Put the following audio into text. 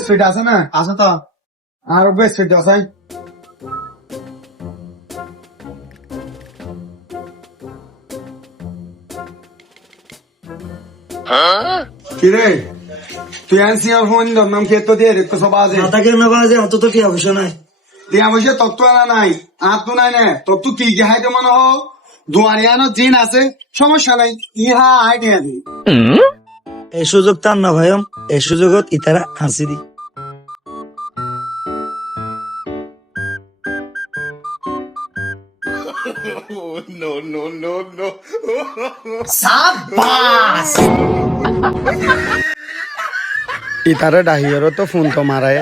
Best fit আছে না? আছে তো। আর বেস্ট ফিট আছে। কিরে তুই আনছি আর ফোন নাম খেয়ে তো দিয়ে দেখতো সব আছে মাথা কেন বাজে অত তো কি অবশ্য নাই। দিয়া বসে তত্ত্ব আনা নাই আর তো নাই না তত্ত্ব কি হাইতে মনে হো দুয়ারিয়ানো জিন আছে সমস্যা নাই ইহা আইডিয়া দি এই সুযোগ তার না ভাইম, এই সুযোগত ইতারা হাসি দি। ইতারে ডাহিয়ারও তো ফোন তো মারায়